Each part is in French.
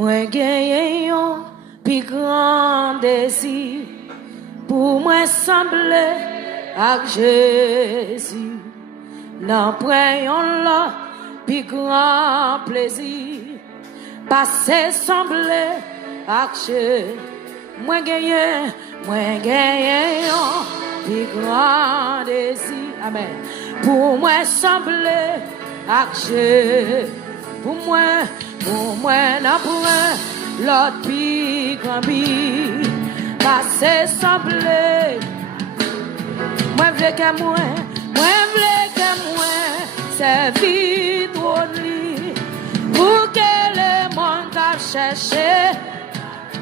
Moi gagne un plus grand désir pour moi sembler à Jésus. N'en prenons là plus grand plaisir passer sembler à Jésus. Moi gagne un plus grand désir. Amen. Pour moi sembler à Jésus. Pour moi, n'a point l'autre plus grand bi, passer sembler. Moi v'le que moi, servir trop li, pour que le monde a cherché,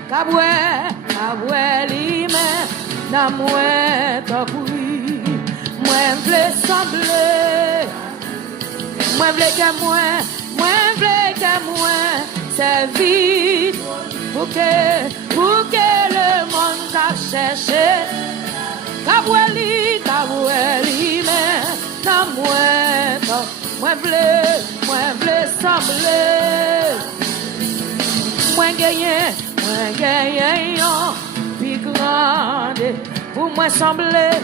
qu'aboué li mais n'a moins t'appuie. Moi v'le sembler, moi v'le que moi servir pour que le monde a cherché Kaboueli mais dans moi v'le sembler moi gagner plus grande pour moi sembler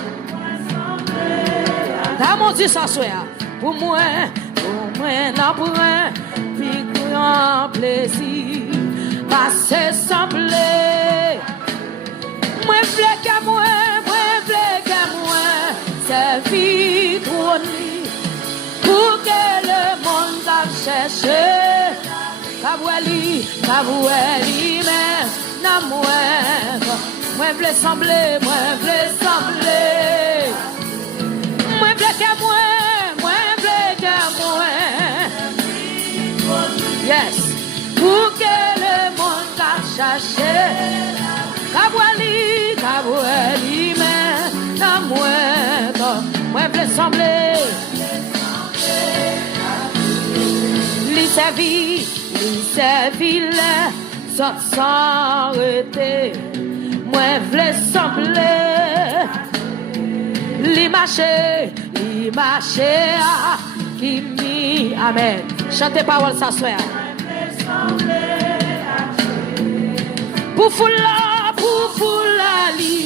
dans mon Dieu ça soit pour moi n'a pour plus grand plaisir passer sembler moi v'le que moi servir trop ni pour que le monde a cherché Kaboueli mais n'a moi v'le sembler moi v'le que moi yes, pour que le monde a cherché Kaboueli mais n'a moi v'le sembler li servi le sans arrêter moi v'le sembler li marcher qui mi amen chantez parole ça soir pour foula li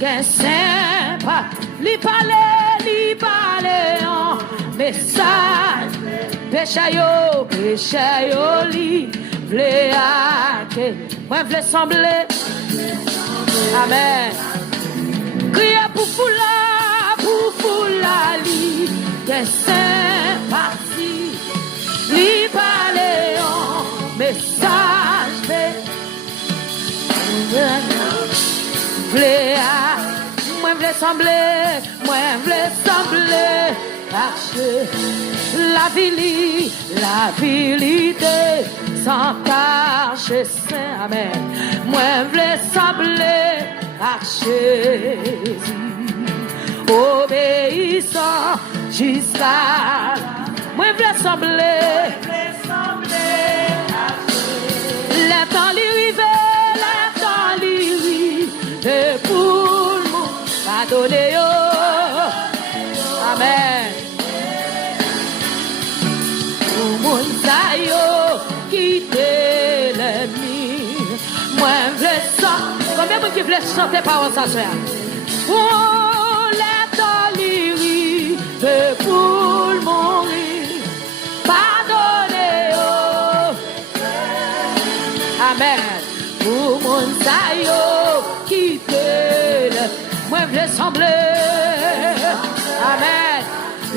qu'est sympa li parler en message péché yo li vle ake moi vle sembler amen crier pour foula li qu'est sympa li parler en message moi v'le sembler la vérité sans tâche saint amen moi v'le sembler à Jésus obéissant jusqu'à moi v'le sembler le temps li rive et pour le monde pardonner yo amen pour monde sa yo quitter l'ennemi moi v'le chanter combien de monde qui veut chanter parole ça soeur oh le temps li rive pour le mourir pardonner yo amen pour mon sayo quitter moi v'le sembler amen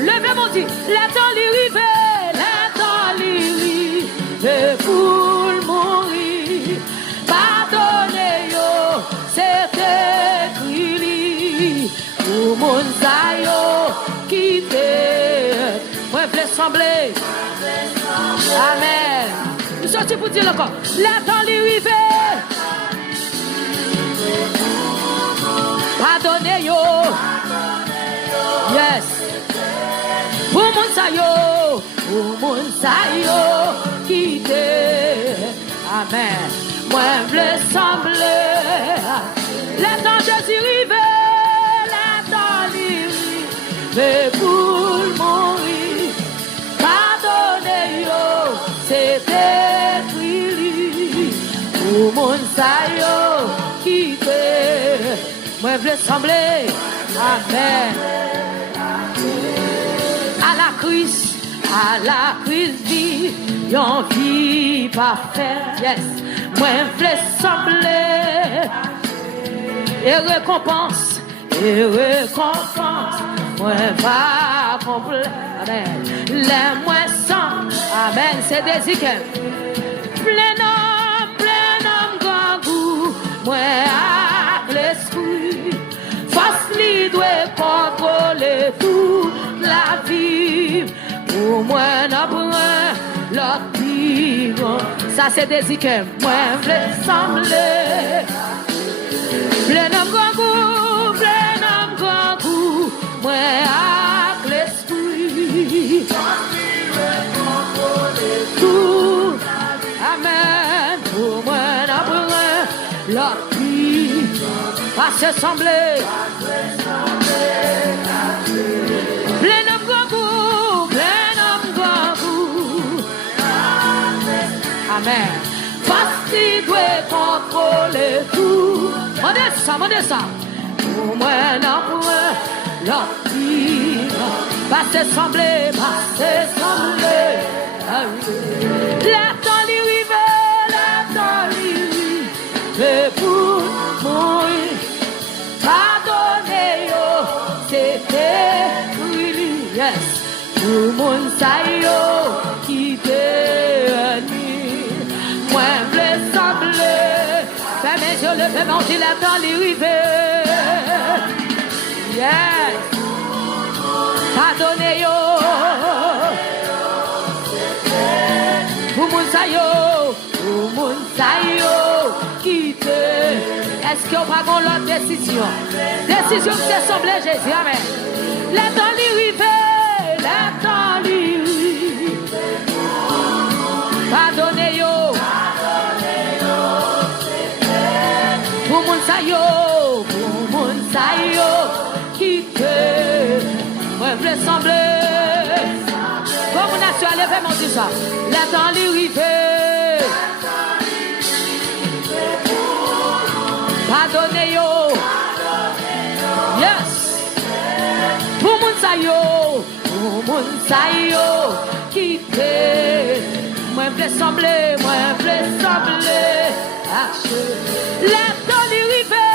levez mon dit la temps li rive pour mourir pardonnez yo c'est écrit pour mon sayo quitter moi v'le sembler amen nous sortis pour dire encore la temps li rive pardonnez yo yes pour mon sayo quitter amen moi v'le sembler la temps Jésus rive la temps li rive pour mourir pardonnez yo c'est écrit Pour mon sayo qui fait, moi je veux sembler. Amen. À la crise vie, yon vie parfaite. Yes. Moi je veux sembler. Et récompense. Moi va complet. Amen. Les moins sans. Amen. C'est des icônes. Plein homme, grand goût. Moi avec l'esprit. Force li doit contrôler toute la vie. Pour moi, n'apprends l'autre vivant. Ça, c'est des icônes. Moi, je veux sembler. Plein homme, grand goût. Moi, avec l'esprit. Tout. Amen. Pour moi, n'apprends l'autre vivant. Pas se sembler. Plein homme, grand goût. Amen. Parce qu'il doit contrôler tout. Mandez ça. Pour moi, non, pour moi, l'optique. Pas se sembler. La temps lui rive, pour mourir. Pardonnez, c'était lui. Yes. Pour mon sayo qui bénit. Moi, je veux sembler. Fais mes yeux, le fais manger la temps, les rivets. Yes. Pardonnez-yo. Pour mon sayo, quitte. Est-ce qu'il y a pas l'autre décision? Décision qui s'est semblée, Jésus. Amen. La temps, les rivets. La temps, les rivets. Pardonnez-yo. Pour mon sayo, quitte. Moi, je veux sembler. Comme on a su aller faire mon ça. La temps, les rivets. Pardonnez-yo. Yes. Pour mon sayo, quitte. Moi, je veux sembler. La temps, les rivets.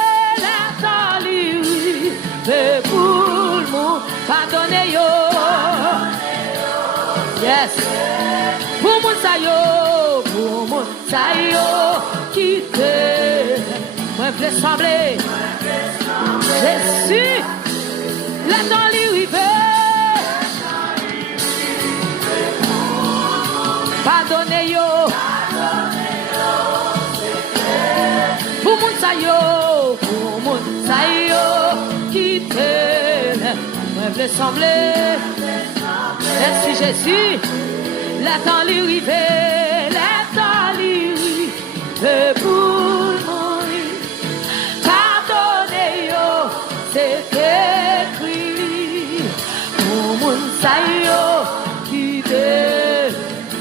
Pour le monde. Pardonnez-yo. Yes. Pour mon sayo, quitte. Moi, je veux sembler. Jésus. La temps, les rivets. Pardonnez-yo. Pour mon sayo, quitte. Moi, je veux sembler. Merci Jésus. La temps, les rivets. Pour mourir. Pardonnez-yo. C'est écrit. Pour mon sayo, quitte.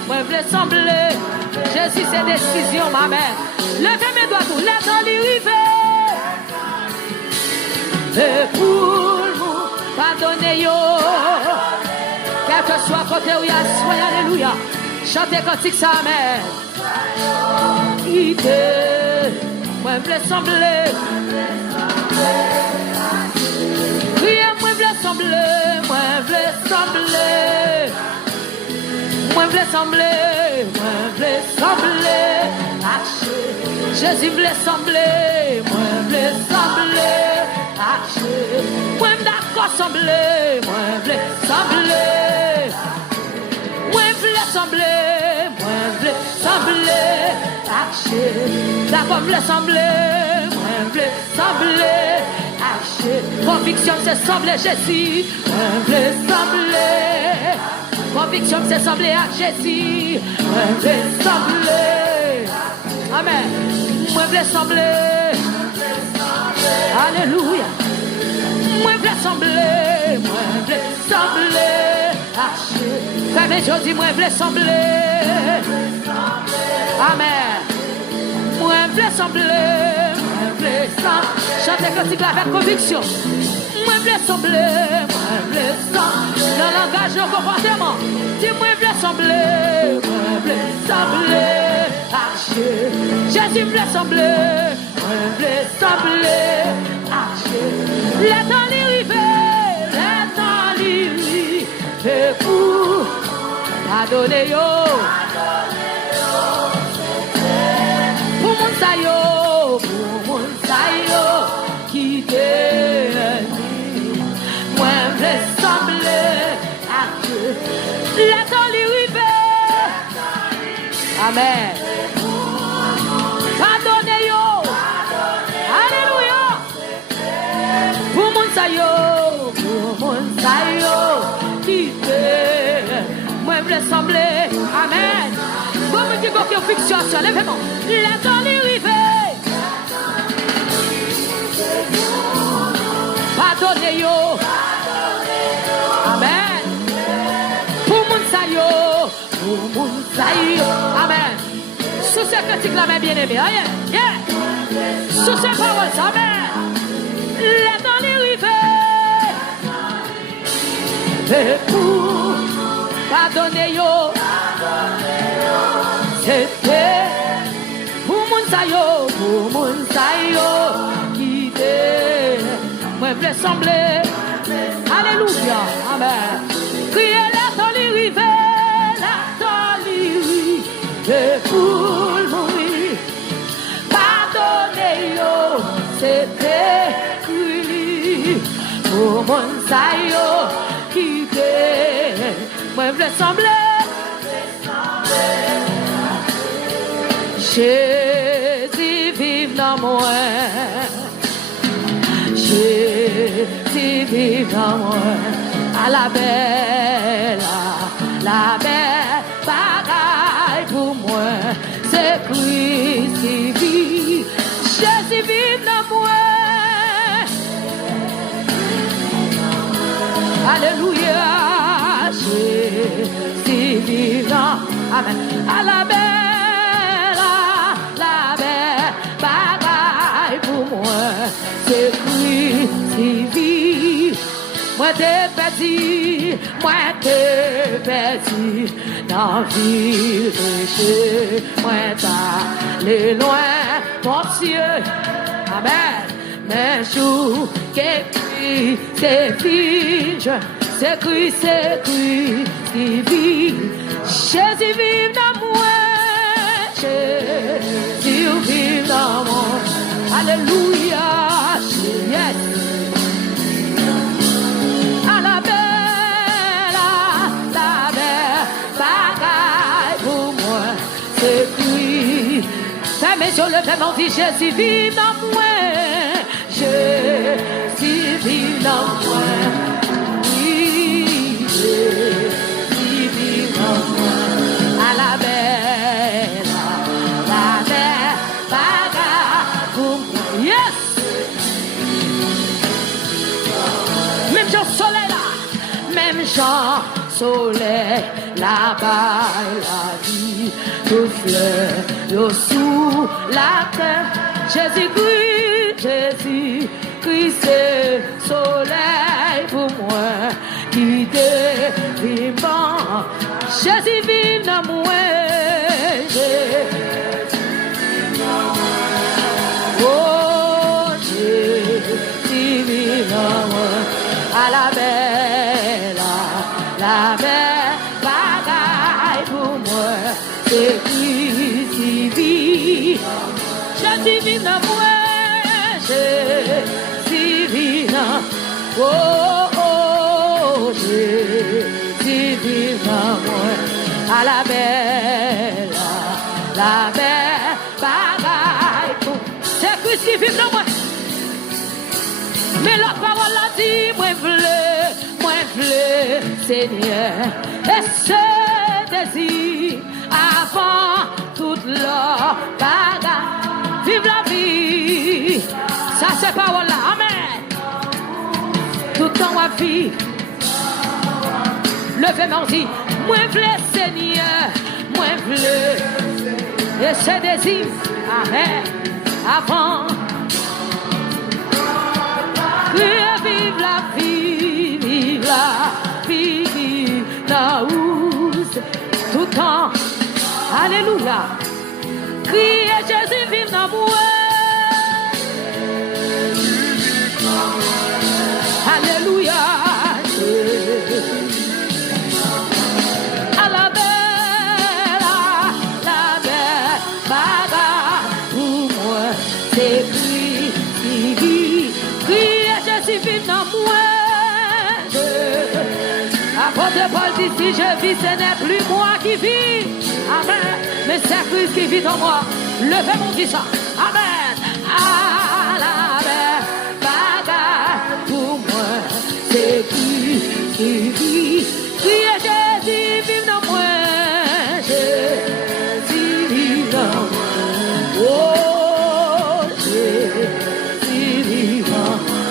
Moi, je veux sembler. Jésus, c'est décision, ma mère. Levez mes doigts pour la temps, les rivets. Pour nous, pardonnez-yo. Quel que soit côté où il y a, soyez alléluia. Chantez cantique ça, mère. Moi, je veux sembler. Priez, moi, je veux sembler. Moi, je veux sembler. Moi, je veux sembler. Moi, je veux sembler. Jésus voulait sembler. Moi, je veux sembler. Moi, je d'accord sembler. Moi, je veux sembler. Moi, je veux sembler. Moi, je veux sembler. D'accord, je veux sembler. Moi, je veux sembler. Conviction, c'est sembler Jésus. Moi, je veux sembler. Conviction, c'est sembler à Jésus. Moi, je veux sembler. Amen. Moi, je veux sembler. Alléluia. Moi, je veux sembler. Moi, je veux sembler. Quand je dis, moi, je veux sembler. Amen. Moi, voulais sembler, moi voulais sembler. Chantez cantique avec conviction. Moi voulais sembler, moi voulais sembler. Dans le langage de comportement. Si moi voulais sembler, moi voulais sembler. Archer. Jésus voulait sembler, moi voulais sembler. Archer. Les temps l'irriver, les temps l'irriver pour pardonner yo. Pour mon sayo, qui t'aime, moi je sembler à Dieu. Les temps l'irriver. Amen. Pardonnez yo. Alléluia. Pour mon sayo, qui t'aime, moi je sembler. Amen. Bon, me dit qu'il y a une fixation, lèvez-moi. Les temps l'irriver. Pardonnez yo. Amen. Pour mon sayo. Amen. Sous ces critiques la main bien-aimée. Yeah. Sous ces paroles, amen. Les temps l'irriver. Et pour pardonner yo. C'était pour mon sayo, qui t'est, moi je voulais sembler. Alléluia, amen. Criez la temps l'irriver, pour mourir. Pardonnez yo, c'était lui pour mon sayo, qui t'est, moi je voulais sembler. Jésus vive dans moi. Jésus vive dans moi. À la belle bagaille pour moi. C'est Christ qui vit. Jésus vive dans moi. Alléluia. Jésus vive dans. Amen. À la belle. C'est Christ qui vit. Moi t'ai perdu dans la ville péché. Moi t'allais loin, mon Dieu. Amen. Mais jour qui c'est fini. C'est Christ qui vit. Jésus vive dans moi. Jésus vive dans moi. Alléluia, yes. À la belle bagaille pour moi, c'est lui. Fais mes yeux, le mon dit Jésus vive dans moi. Jésus vive dans moi. Oui, Jésus vive dans moi. À la belle bagaille pour moi. Yes! Même Jean soleil là, même Jean soleil là-bas, la vie, tout fleur, sous la terre. Jésus, c'est soleil pour moi, qui est vivant. Jésus vit dans moi. Oh, Jésus vit dans moi. À la belle bagaille pour moi. C'est Christ qui vit. Jésus vit dans moi. Jésus vit dans moi. Oh, Jésus vit dans moi. À la belle bagaille pour moi. C'est Christ qui vit dans moi. Mais la parole a dit, moi v'lais, Seigneur, et ce désir avant toute la bagarre. Vive la vie, ça c'est parole là, amen. Tout temps ma vie, levez-moi dit, moi v'lais, Seigneur, moi v'lais, et ce désir Amen. Avant. Vive la vie, vive la vie, vive la housse. Tout le temps. Alléluia. Criez Jésus, vive dans moi. Alléluia. À la belle bagarre pour moi. C'est Christ, criez Jésus, vive dans moi. Apôtre Paul dit, si je vis, ce n'est plus moi qui vis. Amen. Mais c'est Christ qui vit en moi. Levez mon dit ça. Amen. À la bagarre pour moi. C'est Christ qui vit. Criez Jésus, vive dans moi. Jésus, vive dans moi. Oh, Jésus, vive dans moi.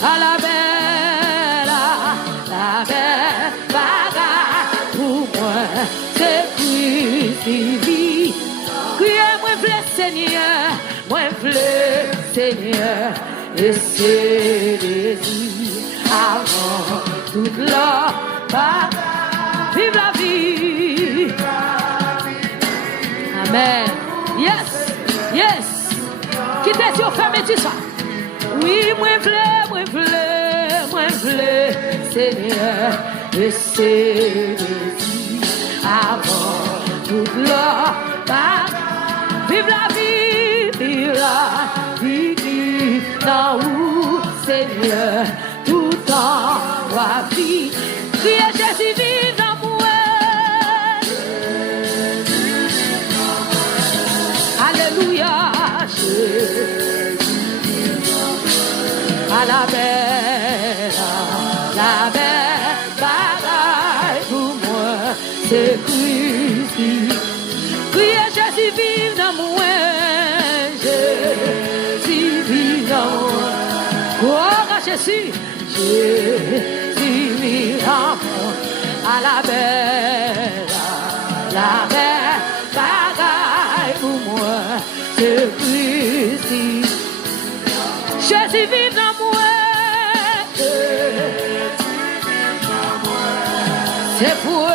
À la belle bagarre pour moi. C'est Christ qui vit. Criez-moi, v'lait Seigneur, moi v'lait Seigneur, et c'est désir avant toute la bagarre. Vive la vie. Amen. Yes, yes. Quittez sur femme et tout ça. Oui, moi v'lait Seigneur, et c'est désir avant toute la bagarre. Vive la vie, vive dans où, Seigneur, tout en toi vie. Criez Jésus, vive dans moi. Alléluia, à la belle bagaille pour moi, c'est Christ. Criez Jésus, vive dans moi. Jésus, vive dans moi. Oh, Jésus, Jésus, vive dans moi. À la belle bagaille pour moi, c'est Christ. Jésus, vive dans moi. C'est pour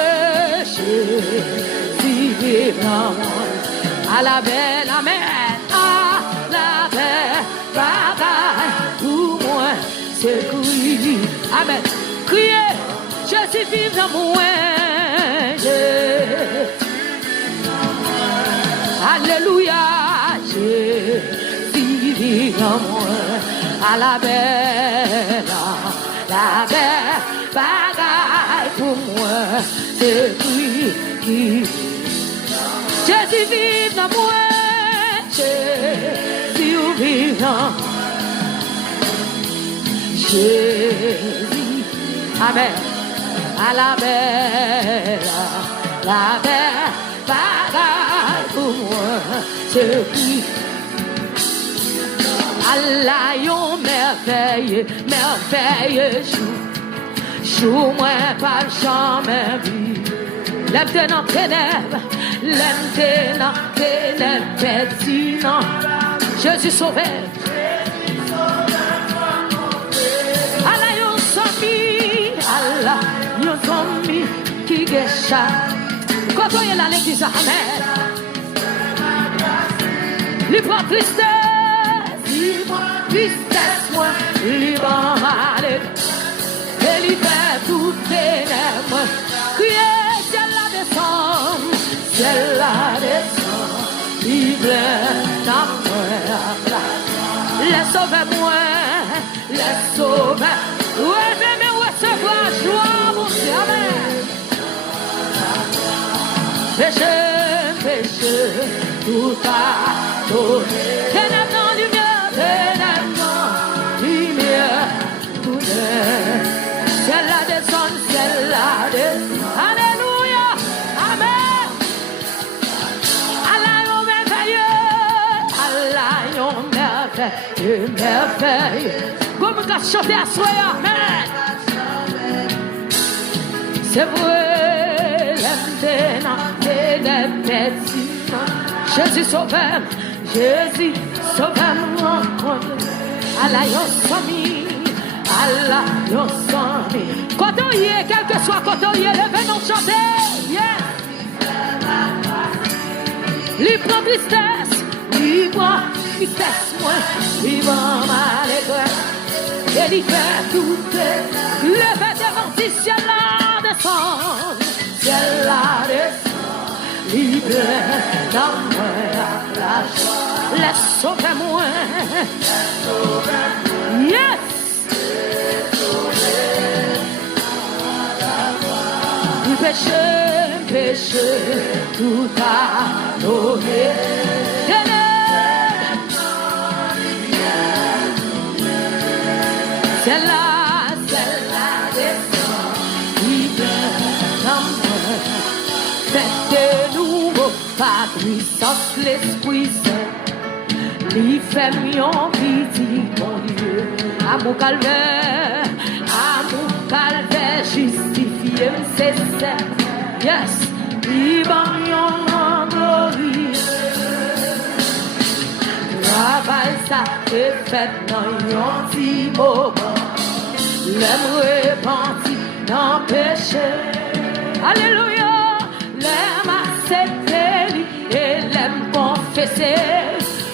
Jésus, vive dans moi. À la belle, amen. À la belle bagaille pour moi, c'est Christ. Amen. Criez, Jésus, vive dans moi. Alléluia, Jésus, vive dans moi. À la belle bagaille pour moi, c'est Christ. Jésus, vive dans moi. Jésus, vive dans moi. Jésus, amen. À la belle bagaille pour moi, c'est Christ. Allah, yon merveilleux, merveilleux jour, moi pas jamais vu. Lève-toi dans ténèbres, lève-toi dans ténèbres, pertinent. Jésus sauvé. Allah, yon zombie qui gêcha. Quand on est là, l'église, amen. Libre tristesse, moi, libre malade. Et l'hiver tout ténèbres. Criez, ciel la descend, ciel la descend. Libre dans moi. Les sauver-moi, les sauver. Ouais, mais recevoir joie, mon Dieu, amen. Péché, tout a donné. Ténèbres dans lumière, ténèbres dans lumière, tout est. Ciel la descend, ciel la descend. Alléluia, amen. Allah yon merveilleux, merveilleux. Comme on a chanté à soi, amen. C'est vrai, l'aime des Jésus sauveur, Jésus, sauve-moi encore. Allah, Yossami, Allah, Yossami. Côtoyer, quel que soit côtoyer, levez-nous chanter. Yes. Libre tristesse, libre tristesse, moi, libre malégresse. Et il fait tout, levez des morts, ciel là descend, ciel là descend, libre d'amour, la joie, laisse sauver moi. Yes! Du péché, péché, tout a donné. C'est là, descend, libre d'amour. Faites de nouveau, par puissance l'Esprit Saint. Lui fait mieux pitié, mon Dieu. À mon calvaire, justifié, c'est ça. Yes, libre en gloire. Travail ça est fait dans un petit moment. L'aime repenti dans le péché. Alléluia. L'aime accepter et l'aime confesser.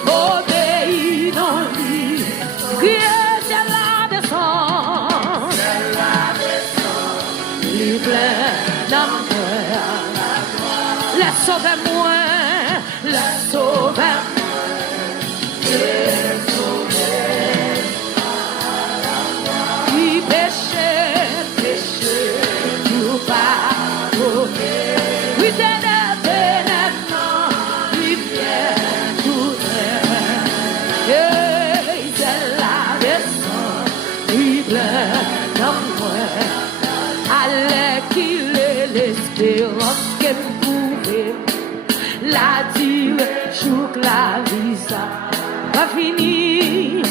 Obéis dans lui. Crier, c'est la descente. Libre d'amour. Laisse sauver moi. Laisse sauver moi. Oui, péché, péché, tout pardonné. Oui, ténèbres, lumière, tout est. Et c'est la descente, libre d'amour. Allez qu'il est l'espérance qu'elle pouvait. La dire, joue la vie, ça va finir,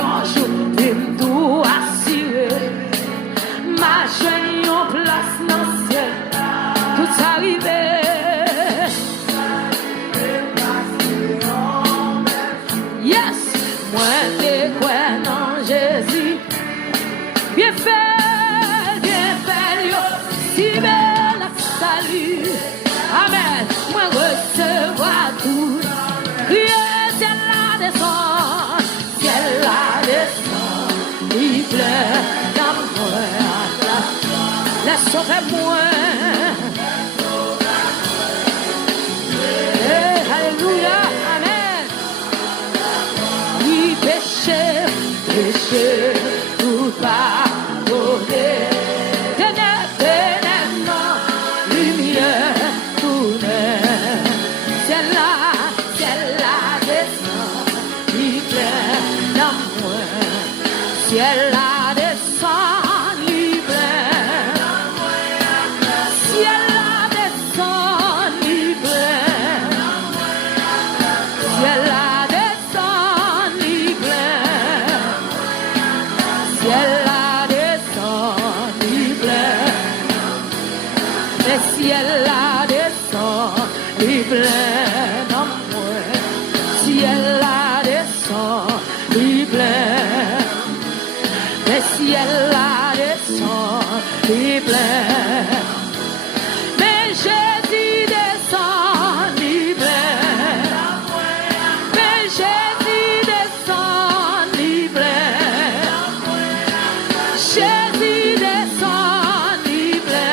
un jour, tout assuré. Ma jeune en place dans le ciel, tout arrivé. Yes, moi t'es quoi dans Jésus, bien fait, yo, si belle salut. Amen. Moi recevoir tout. Ciel la descend, ciel la descend. Il pleut d'amour. Laisse sauver moi. Alléluia. Amen. Oui, péché, péché, tout pardonné. Ciel la descend libre, ciel la descend libre, ciel la descend libre, ciel la descend libre, le ciel la descend libre, ciel la descend libre. Le ciel la descend, libre. Mais Jésus descend, libre. Mais Jésus descend, libre. Jésus descend, libre.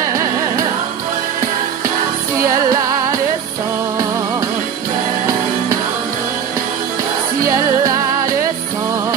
Ciel la descend. Ciel la descend.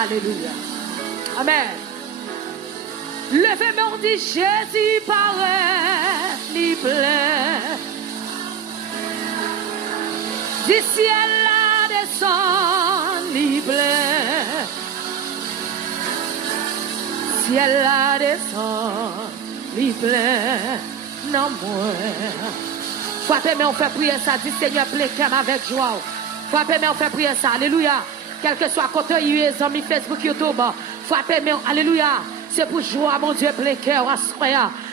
Alléluia. Amen. Levez-moi, on dit Jésus paraît, il plaît. Du ciel la descend, il plaît. Ciel la descend, il plaît. Non, moi. Frappez, mais on fait prier ça. Dis Seigneur, plaît, avec joie. Frappez, mais on fait prier ça. Alléluia. Quel que soit côté US, amis Facebook, YouTube. Frappez, mais alléluia. C'est pour joie, mon Dieu, plein cœur,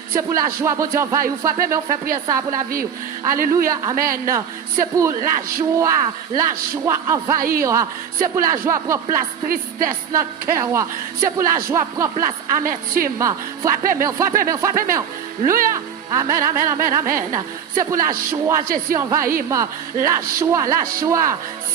c'est pour la joie, mon Dieu, envahir. Vous frappez, mais on fait prier ça pour la vie. Alléluia, amen. C'est pour la joie envahir. C'est pour la joie prendre place, tristesse dans le cœur. C'est pour la joie prendre place, amertume. Frappez, mais on frappez, mais on frappez, mais on. Alléluia. Amen, amen, amen, amen. C'est pour la joie, Jésus envahit. La joie.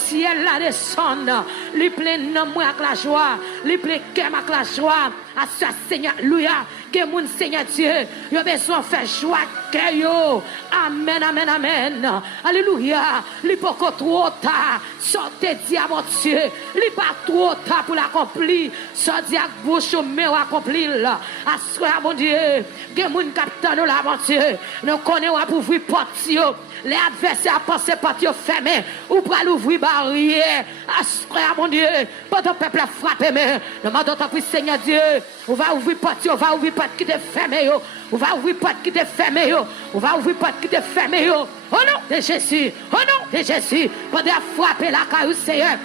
Ciel la descend, lui plein de moi avec la joie, lui plein cœur avec la joie. À ce Seigneur, alléluia, que mon Seigneur Dieu, il a besoin de faire joie cœur. Amen, amen, amen. Alléluia, lui pas trop tard, sortez diable Dieu, lui pas trop tard pour l'accomplir, sortez avec bouche mais accomplir. À ce mon Dieu, que mon capitaine là mon Dieu, nous connaissons pour ouvrir porte. Les adversaires pensent pas que fermé ou pour l'ouvrir barrière. Frère mon Dieu, pendant le peuple a frappé, mais nous demandons à Seigneur Dieu, on va ouvrir porte, on va ouvrir porte qui est fermée, on va ouvrir porte qui est fermée, on va ouvrir porte qui est fermée. Au nom de Jésus, au nom de Jésus, pendant frapper la caillou Seigneur.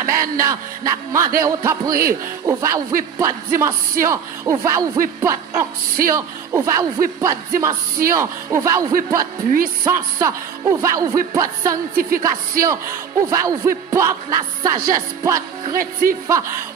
Amen. N'a demandé au temps pris. On va ouvrir pas de dimension. On va ouvrir pas d'onction. On va ouvrir pas de dimension. On va ouvrir pas de puissance. On va ouvrir pas de sanctification. On va ouvrir pas de la sagesse, pas de créatif.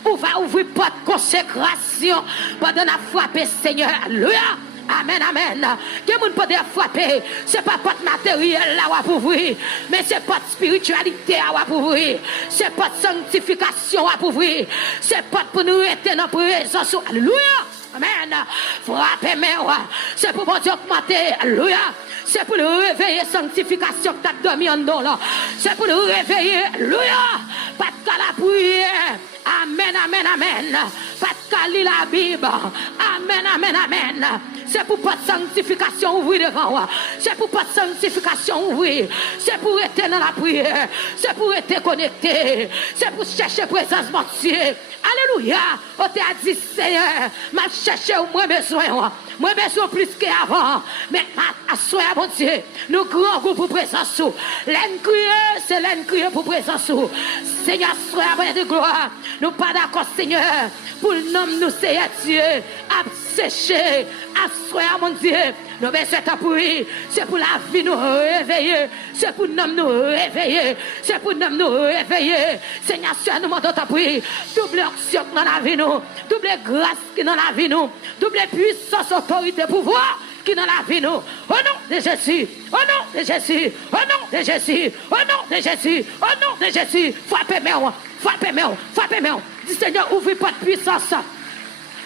On va ouvrir pas de consécration. Pendant la frappe, Seigneur. Alléluia. Amen, amen. Que moun peut frapper, c'est pas de matériel là à ouvrir, mais c'est pas de spiritualité à ouvrir, c'est pas de sanctification à ouvrir, c'est pas pour nous être dans la présence. Alléluia. Amen. Frappez moi, c'est pour mon Dieu augmenter. Alléluia. C'est pour le réveiller sanctification que tu as dormi en don là. C'est pour le réveiller. Alléluia. Pas de la prière. Amen, amen, amen. Pas de lire la Bible. Amen, amen, amen. C'est pour pas de sanctification ouvrir devant moi. C'est pour pas de sanctification ouvrir. C'est pour être dans la prière. C'est pour être connecté. C'est pour chercher présence de Dieu. Alléluia. On t'a dit Seigneur, m'a cherché au moins besoin. Moi besoin plus qu'avant. Mais à soi mon Dieu, nous grand goût pour présence. L'en crier, c'est l'en crier pour présence. Seigneur, sois de gloire. Nous pas d'accord Seigneur. Pour le nom nous Seigneur Dieu, à sécher, à soir mon Dieu, nous besoin d'appuyer, c'est pour la vie nous réveiller, c'est pour nous nous réveiller, c'est pour nous nous réveiller. Seigneur, nous demandons d'appuyer, double action dans la vie nous, double grâce qui dans la vie nous, double puissance, autorité, pouvoir qui dans la vie nous. Au nom de Jésus, au nom de Jésus, au nom de Jésus, au nom de Jésus, au nom de Jésus, frappez-moi, frappez-moi, frappez-moi. Dis Seigneur, ouvre pas de puissance.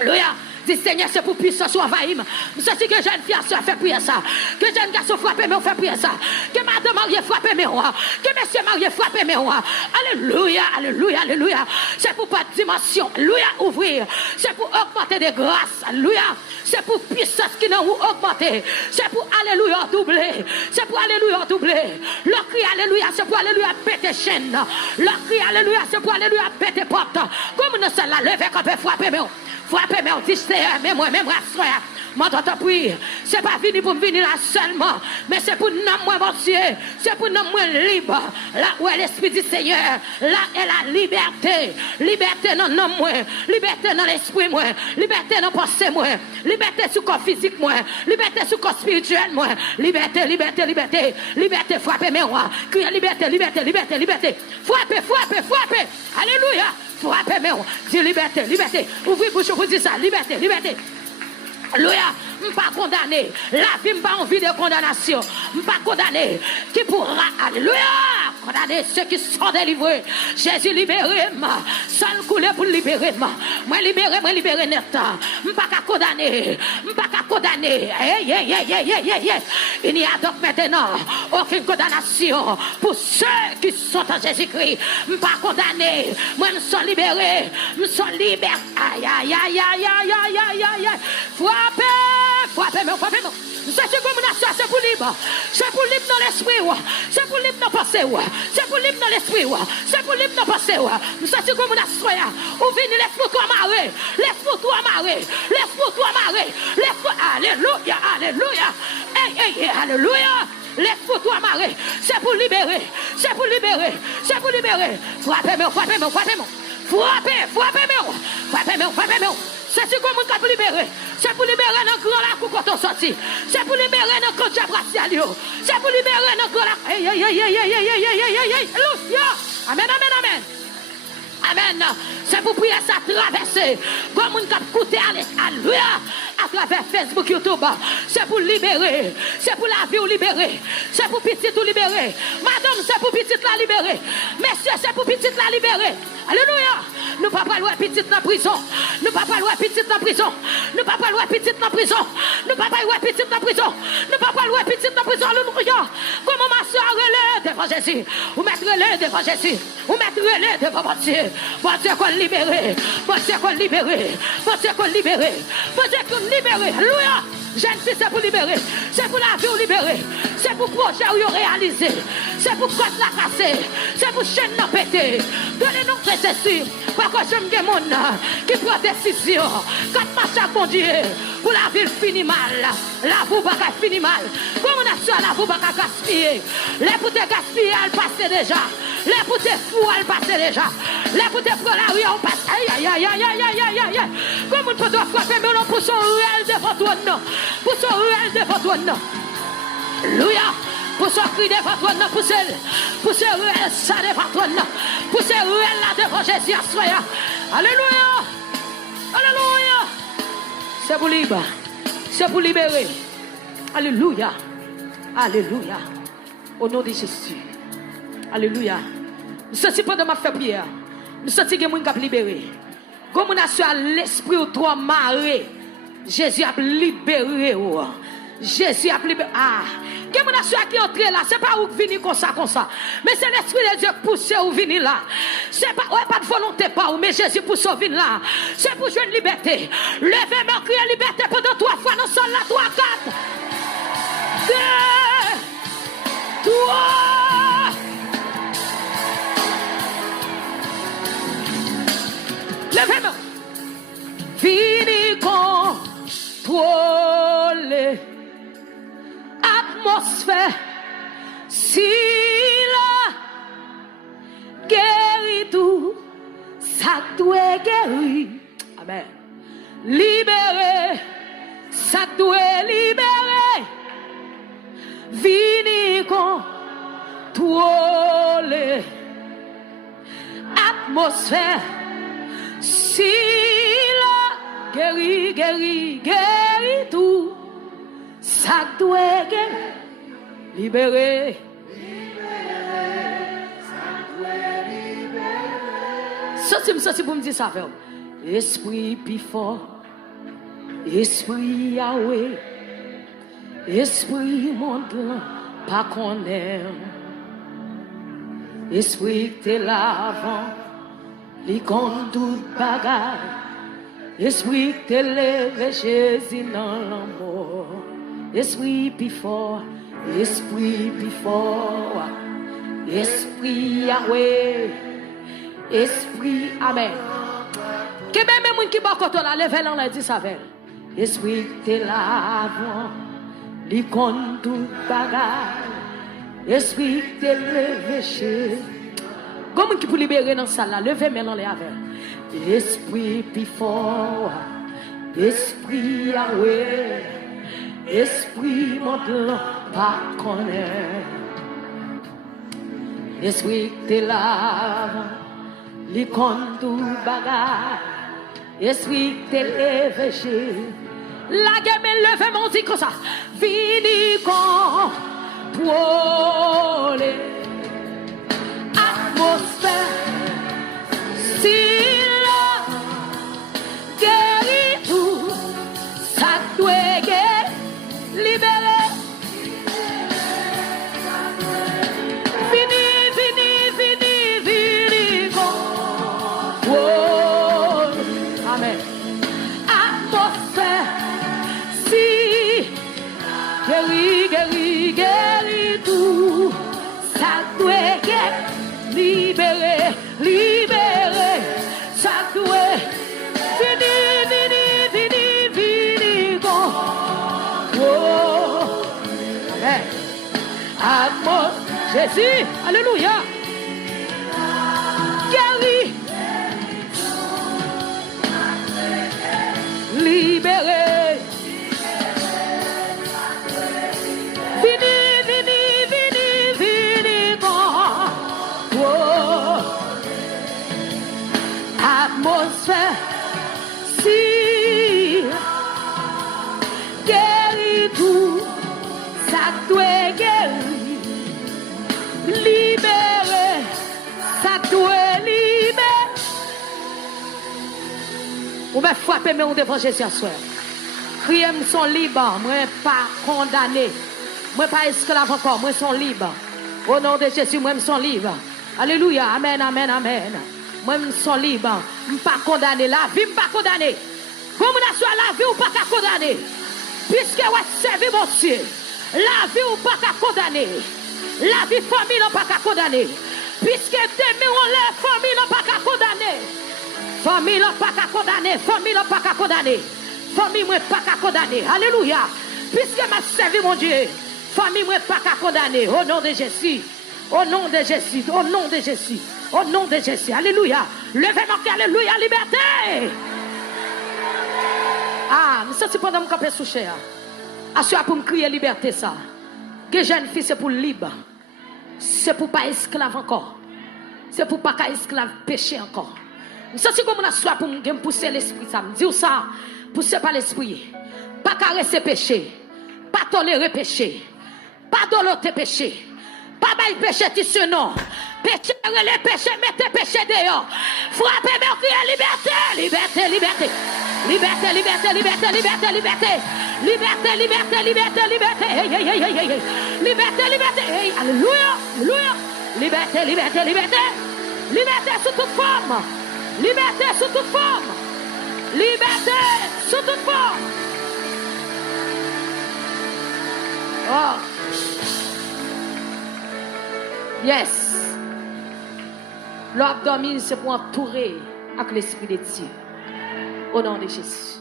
Alléluia. Dis Seigneur, c'est pour puissance envahir. Je sais que jeune fille a fait prier ça. Que jeune garçon frappe, mais on fait prier ça. Que madame mariée frappe, mais on. Que monsieur marié frappe, mais on. Alléluia, alléluia, alléluia. C'est pour pas de dimension. Alléluia, ouvrir. C'est pour augmenter des grâces. Alléluia. C'est pour puissance qui n'a augmenter. C'est pour alléluia doubler. C'est pour alléluia doubler. Le cri alléluia, c'est pour alléluia péter chaîne. Le cri alléluia, c'est pour alléluia péter porte. Comme nous sommes là, lever quand on peut frapper, mais on. Frappez, mais on dit, mais moi, frère, m'entends prier. C'est pas fini pour me venir là seulement, mais c'est pour nous, moi, mon Dieu, c'est pour nous, moi, libre. Là où est l'Esprit du Seigneur, là est la liberté. Liberté dans le moi, liberté dans l'esprit, moi, liberté dans la pensée, moi, liberté sur le corps physique, moi, liberté sur le corps spirituel, moi, liberté, liberté, liberté, liberté, frappez, mais moi, criez liberté, liberté, liberté, liberté, frappez, frappez, frappez, alléluia. Frappez, mais dis liberté, liberté. Ouvrez bouche pour dire ça, liberté, liberté. Alléluia, je ne suis pas condamné. La vie, je n'ai pas envie de condamnation. Je ne suis pas condamné. Qui pourra, alléluia, condamner ceux qui sont délivrés. Jésus libéré, seul coulé pour libérer. Moi libéré net. M'pas qu'à condamner, Il n'y a donc maintenant aucune condamnation pour ceux qui sont en Jésus-Christ. M'pas condamné, moi me suis libéré, me suis libéré. Aïe. Frappez-moi. C'est pour libre. C'est pour libre dans l'esprit. C'est pour libre dans la pensée. C'est pour libre dans l'esprit. C'est pour libre dans la pensée. C'est comme une soya. Ou venez les fous toi marrer. Les fous toi marrer. Alléluia. Alléluia. Les fous toi marrer. C'est pour libérer. Frappez-moi. C'est comme un cap libéré. C'est pour libérer nos grands lacs quand on sortit. C'est pour libérer nos grands diabraciales. C'est pour libérer nos grands lacs. Amen. C'est pour prier ça traverser. Comme un cap coûté à travers Facebook, YouTube. C'est pour libérer. C'est pour la vie ou libérer. C'est pour petit ou libérer. Madame, c'est pour petit la libérer. Messieurs, c'est pour petit la libérer. Alléluia. Nous ne pouvons pas louer petit dans la prison. Nous ne pouvons pas louer petit dans la prison. Nous ne pouvons pas louer petit dans la prison. Nous ne pouvons pas louer petit dans la prison. Nous ne pouvons pas louer petit dans la prison. Alléluia. Comment ma soeur relève devant Jésus. Vous mettez relève devant Jésus. Vous mettez relève devant mon Dieu. Bon Dieu qu'on libère. Bon Dieu qu'on libère. Bon Dieu qu'on libère. Bon Dieu qu'on libère. Alléluia. Jeune fille, c'est pour libérer. C'est pour la vie ou libérer. C'est pour projet ou réaliser. C'est pour côte la casser. C'est pour chaîne la péter. Donnez-nous ceci. Parce que j'aime des gens qui prennent des décisions. Quand marche à conduire. Pour la ville finit mal. La vous va finir mal. Comme on a su la vous va gaspiller. Les pour te gaspiller, elles passent déjà. Les pour te fou, elles passent déjà. Les pour te prendre la rue, on passe. Aïe. Comme on peut te frapper, mais on pour son réel devant toi. Pour son réel devant toi. Alléluia. Pour son cri devant toi. Pour ce réel ça devant toi. Pour ce réel là devant Jésus. Alléluia. C'est pour libre. C'est pour libérer. Alléluia. Au nom de Jésus. Alléluia. Je sens pas de ma fait prière. Je sens que mon cap libéré. Comme on a su à l'esprit ou toi maré. Jésus a libéré. Jésus a libéré. Comme on a su à qui entrer là, c'est pas où venir comme ça. Mais c'est l'esprit de Dieu poussé ou venir là. C'est pas de volonté pas où, mais Jésus pousse ou venir là. C'est pour jouer une liberté. Levez-moi, crier liberté pendant 3 fois dans le sol là, 3, 4. 2, 3. Levez-moi. Fini contrôler atmosphère. Si la guérit tout, ça doit guérir. Amen. Libérer, ça doit libérer. Vini contrôler atmosphère. Si la guérit tout, ça doit guérir. Libérer. Ça pour me dire ça. Esprit plus fort. Esprit Yahweh. Esprit monde pas qu'on aime. Esprit t'es l'avant. Li conduit bagay. Esprit t'es levé Jésus dans l'amour. Esprit plus fort. Esprit plus fort. Esprit Yahweh. Esprit Amen. Que même moun qui ba koto la level on la dit ça vel. Esprit t'es là avant. Li conduit bagay. Esprit t'es levé chez. Comment qui pour libérer dans ça là, levez maintenant les avec. Esprit plus fort. Esprit Yahweh. Esprit monte pas connaître. Esprit t'es là. Li conduit bagay. Esprit t'es levé chez. La gamme levez mon dit comme ça. Vini con pour les atmosphère. Si l'homme guérit tout, ça doit libérer. Fini, fini, fini, fini. Oh, amen. Atmosphère, si guérit, guérit, guérit tout, ça doit libérer, libérer, ça doit fini, fini, fini, fini. Oh, amen. Jésus, alléluia. Guéri, libéré. Fini, fini, fini, fini. Oh, atmosphère, si guéri tout, ça doit guérir. Libéré, ça doit libérer. On va frapper, mais on devant Jésus à soir. Crier, nous sommes libres, moi pas condamné. Moi pas esclave encore, moi sont libres. Au nom de Jésus, moi je suis libre. Alléluia, amen, amen, amen. Moi je suis libre, je ne suis pas condamné. La vie n'est pas condamnée. Comme on a soit la vie ou pas condamné. Puisque vous servez mon Dieu, la vie ou pas condamné. La vie famille n'a pas qu'à condamner. Puisque demain on lève, famille n'a pas qu'à condamner. Famille n'a pas qu'à condamner. Famille n'a pas qu'à condamner. Famille n'a pas qu'à condamner. Alléluia. Puisque m'a servi mon Dieu. Famille n'a pas qu'à condamner. Au nom de Jésus. Au nom de Jésus. Au nom de Jésus. Au nom de Jésus. Alléluia. Levez-moi. Alléluia. Liberté. Ah, mais ça c'est pendant que je suis sous cher. Assure pour me crier liberté ça. Que jeune fille c'est pour libre. C'est pour pas esclave encore. C'est pour pas esclave péché encore. Ça c'est comme on a soit pour me pousser l'esprit ça. Me dire ça, pousser par l'esprit. Pas caresser péché. Pas tolérer péché. Pas doloter péché. Pas bail péché tissu non. Péché les péchés, mettez péché dehors. Frappez meurtrier liberté, liberté, liberté. Liberté, liberté, liberté, liberté, liberté. Liberté, liberté, liberté, liberté. Hey, hey, hey, hey, hey. Liberté, liberté. Hey, alléluia, alléluia. Liberté, liberté, liberté. Liberté sous toute forme. Liberté sous toute forme. Liberté sous toute forme. Oh. Yes. L'abdomen, c'est pour entourer avec l'esprit de Dieu. Au nom de Jésus.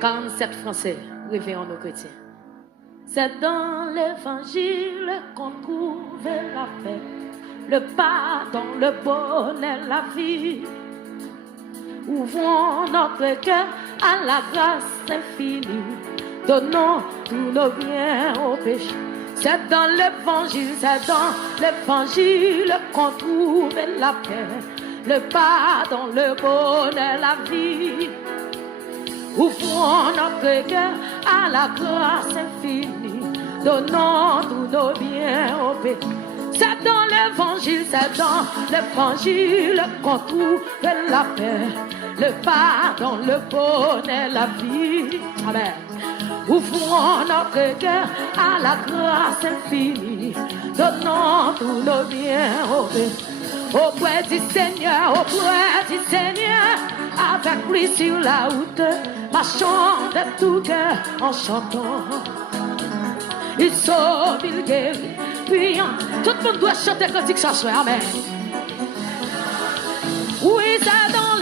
47 Français, réveillons nos chrétiens. C'est dans l'évangile qu'on trouve la paix, le pardon, le bonheur, la vie. Ouvrons notre cœur à la grâce infinie. Donnons tous nos biens au péché. C'est dans l'évangile qu'on trouve la paix, le pardon, le bonheur, la vie. Ouvrons notre cœur à la grâce infinie, donnons tous nos biens au péché. C'est dans l'évangile qu'on trouve la paix, le pardon, le bonheur, la vie. Amen. Ouvrons notre cœur à la grâce infinie, donnons tous nos biens auprès du Seigneur, avec lui sur la route, marchons de tout cœur en chantant. Il sauve, il guérit, priant. Tout le monde doit chanter cantique ce soir, amen. Oui, c'est dans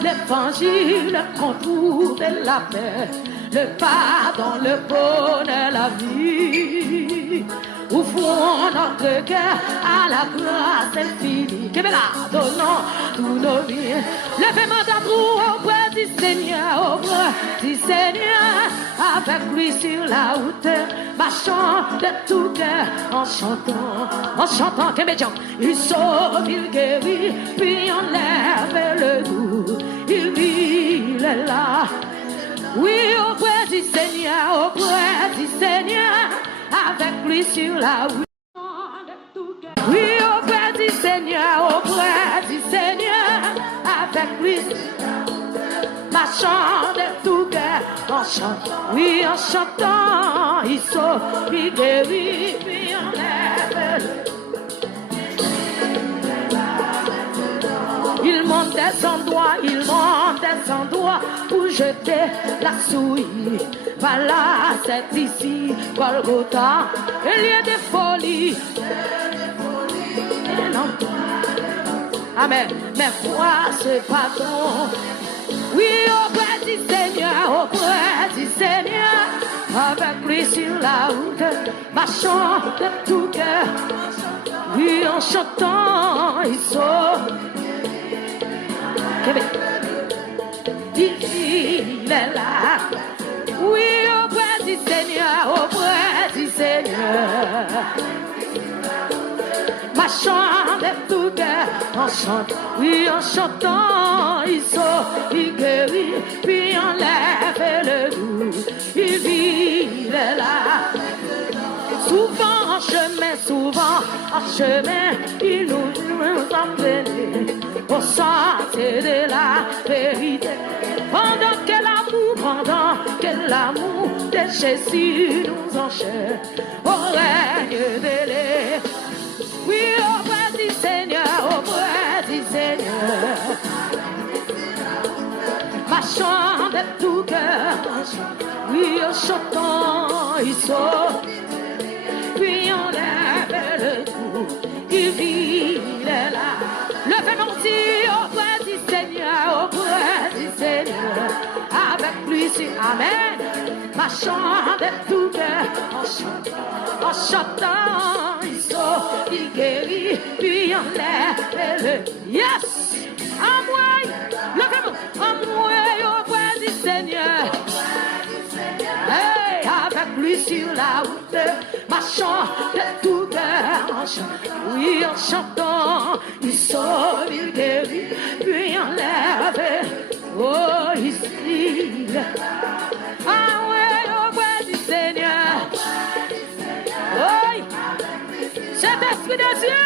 l'évangile qu'on trouve la paix, le pardon, le bonheur, la vie. Ouvrons notre cœur à la grâce infinie. Que bella, donnons tous nos biens. Levez-moi d'amour auprès du Seigneur, avec lui sur la route, marchant de tout cœur en chantant, que médian. Il sauve, il guérit, puis enlève le doux. Il vit, il est là. Oui, auprès du Seigneur, avec lui sur la route. Oui, Seigneur, auprès du Seigneur, avec lui. Marchant de tout cœur, en chantant, oui, en chantant, il sauve, il guérit, puis enlève. Il monte des endroits pour jeter la souille. Voilà, c'est ici, Golgotha, un lieu de folie. Et non. Amen. Mais quoi ce pardon? Oui, auprès du Seigneur, avec lui sur la route, marchant de tout cœur. Oui, en chantant, il sauve. Il est là. Oui, auprès du Seigneur, marchant de tout cœur, en chantant, oui, en chantant, il sauve, il guérit, puis enlève le doute, il vit, il est là. Souvent en chemin, il nous emmène au centre de la vérité. Pendant que l'amour de Jésus nous enchaîne au règne de l'air. Oui, auprès du Seigneur, marchant de tout cœur, oui, en chantant, il sauve, puis on lève le tout, il vit, il est là. Levez-nous auprès du Seigneur, avec lui, c'est Amen, marchant de tout cœur, en chantant, il sauve, il guérit, puis on lève le yes, en moi, levez-nous, en moi auprès du Seigneur. Hey, avec lui sur la route, marchant de tout cœur, oui, en chantant, il sauve, il guérit, puis on lève, oh, ici, ah ouais, auprès du Seigneur, oui, cet esprit de Dieu,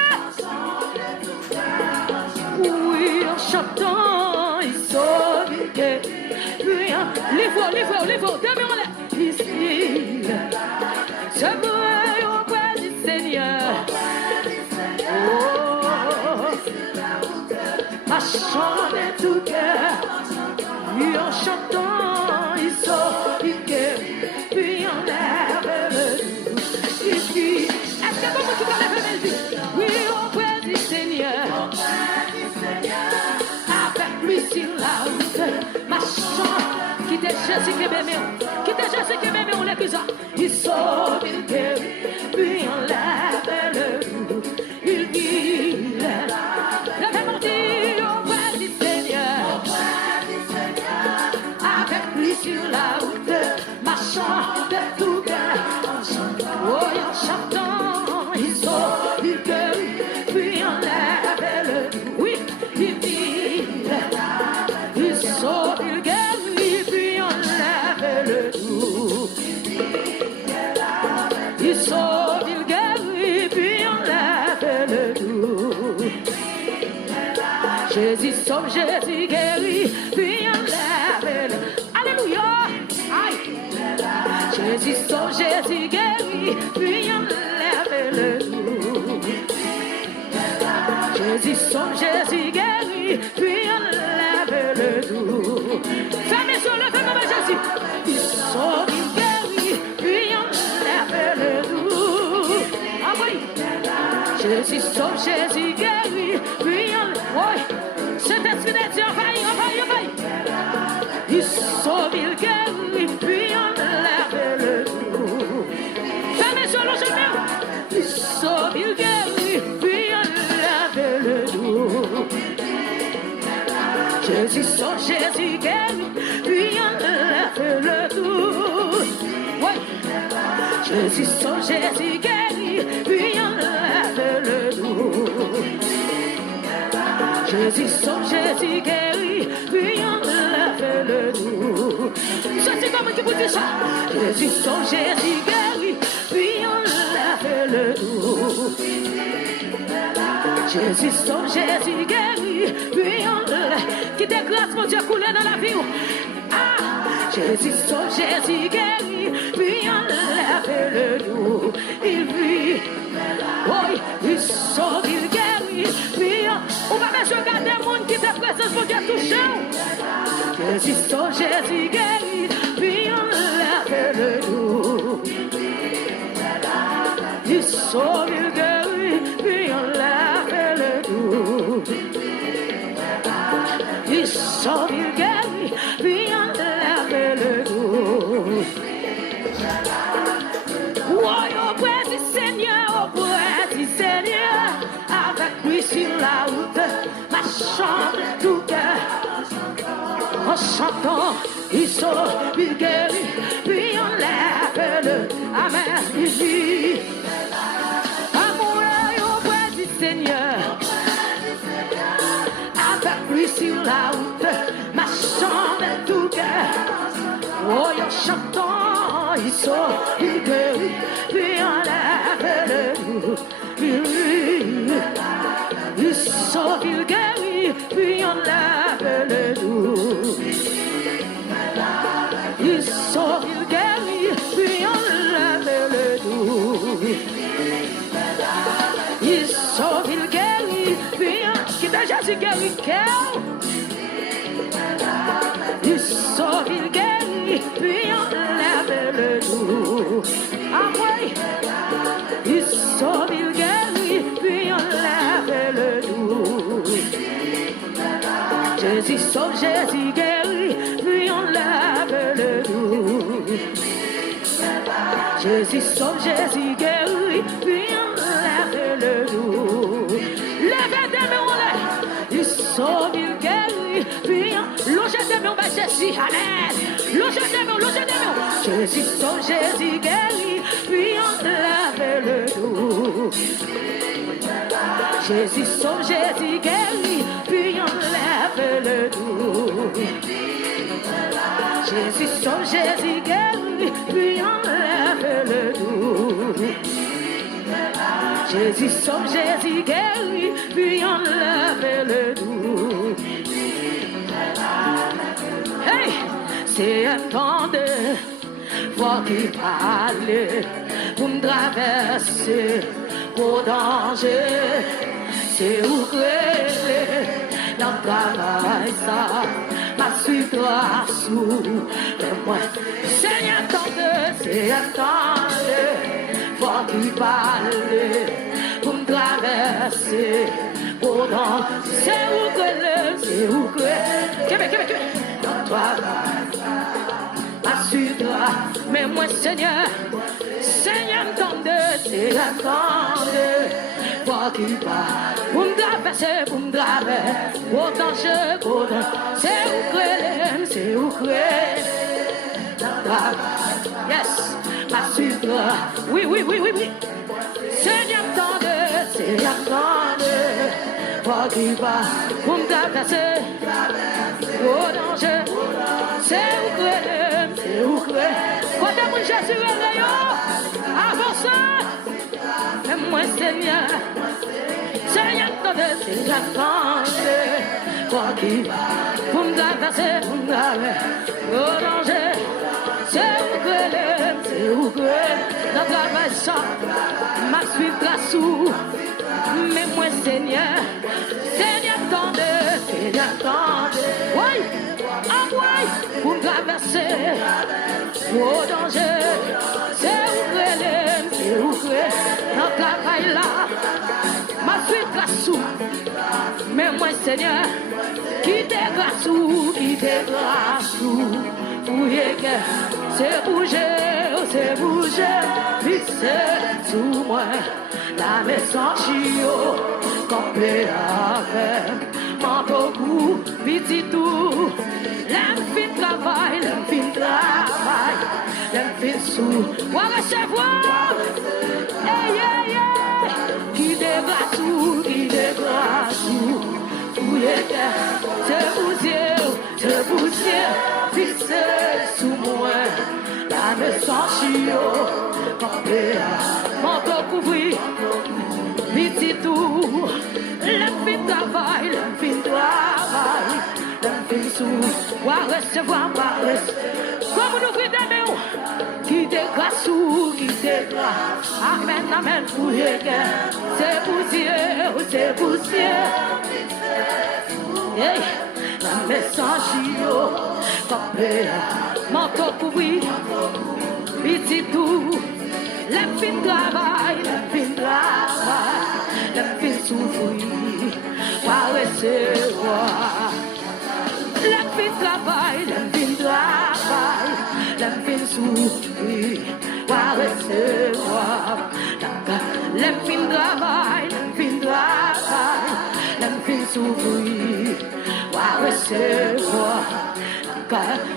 oui, en chantant, il sauve, il guérit, puis on les faut, demeurez-là. Ici, je veux auprès du Seigneur. Oh, marchant de tout cœur, puis en chantant, il sort, il guérit, puis on lève le doux. Ici, est-ce que vous pouvez lever les yeux? Oui, auprès du Seigneur. Avec lui sur la route, marchant. Quitte Jésus qui m'aime, on l'écoute. Il sauve, il guérit, puis on lève le doux, il vit, il est là. Levez-nous auprès du Seigneur, avec lui sur la route, marchant de tout cœur, oh, en chantant, il sauve, il guérit, puis on lève le doux, oui, il vit, il est là. Il sauve, il guérit. Il sauve, il guérit, puis on lève le doux. Jésus sauve, Jésus guérit, puis on lève le doux. Alléluia! Aïe! Jésus sauve, Jésus guérit, puis on lève le doux. Jésus sauve, Jésus guérit, puis on lève le doux. Fermez sur le feu comme Jésus. Il sauve, il guérit, puis on lève le doux. Ah oui. Jésus sauve, Jésus guérit, puis on lève. Oui. Cet esprit de Dieu, envahit. Il sauve, il guérit, puis on lève le doux. Fermez sur le genou. Il sauve, il guérit, puis on lève le doux. Jésus sauve, Jésus guérit, puis on lève le doux. Oui. Jésus sauve, Jésus guérit, puis on lève le doux. Jésus sauve, Jésus guérit, puis on lève le doux. C'est comme tu peux dire ça. Jésus sauve, Jésus guérit, puis on lève le doux. Jésus sauve, Jésus guérit, puis on lève. Qui des grâces, mon Dieu, couler dans la vie. Ah, Jésus sauve, Jésus guérit, puis on lève le dos. Il vit, oui, il sauve, il guérit, puis on va même regarder le monde qui te présente, mon Dieu, touché. Jésus sauve, Jésus guérit, puis on lève le dos. Il sauve, il guérit, puis on lève le dos. Il sauve, il guérit, puis on lève le dos. Oh, auprès du Seigneur, auprès du Seigneur, avec lui sur la route, ma chante tout cœur. En chantant, il sauve, il guérit, puis on lève le. Amen, il dit. Seigneur, avec lui sur la route, ma chante de tout cœur. Oh, en chantant, il sort, il guérit, puis on lève le dos. Il sort, il guérit, puis on lève le dos. Il sort, il guérit, puis on lève le dos. Il sauve, il guérit, puis qui t'a Jésus guérit, il sauve, il guérit, puis on lève le dos. Ah oui, il sauve, il guérit, puis on lève le dos. Jésus sauve, Jésus guérit, puis on lève le dos. Jésus sauve, Jésus guérit, puis on lève le dos. Lève des mains, on lève. Il sauve, il guérit, puis on loge des mains, on va Jésus, amen. Loge des mains, loge des mains. Jésus sauve, Jésus guérit, puis on lève le dos. Jésus sauve, Jésus guérit, puis on lève le dos. Jésus sauve, Jésus guérit, puis on lève le dos. Jésus sauve, Jésus guérit, puis on lève le dos. Hey, c'est un temps de voir qui parle pour me traverser au danger. C'est où que dans le travail ça ma suite sous le moins. C'est un temps de, c'est un temps de voir qui parle pour me traverser au danger. C'est où que Québec, dans le travail ma suite, mais moi Seigneur, Seigneur m'tende, c'est attendre, voir qui va, pour me traverser, au danger, c'est où que, yes, ma suite, oui, Seigneur m'tende, c'est attendre, voir qui va, pour me traverser, au danger, c'est où que, quand mon Jésus est là, avance, mais moi Seigneur, Seigneur, c'est j'attends, quoi qui va, pour me traverser, au danger, c'est où que, dans le travail ça, ma suite la sous, mais moi Seigneur, c'est j'attends, oui, ah oui, pour me traverser, au danger, c'est où que, dans le travail là, ma suite la sous, mais moi Seigneur, qui t'es sous, fouillez que, c'est bouger, vite c'est sous moi, la maison chio, complet avec, manteau cou, vite tout, l'enfin travail, l'enfin sous, on va recevoir, qui dégrade sous, fouillez que, c'est bouger, vite c'est sous moi, la maison chio, complet, manteau couvri, vite tout, travail, le fin travail, le fin sous, va recevoir, va recevoir. Comme nous gridons, qui te grâce ou qui te grâce. Amen, amen, pour les gars. C'est pour Dieu, c'est pour Dieu. Hey, la message, capé, manteau couvri, petit tout. Le fin travail, le fin travail, le fin souffrir, va recevoir. Le fin travail, le fin travail, le fin souffrir, va recevoir. Le fin travail, le fin travail, le fin souffrir, va recevoir.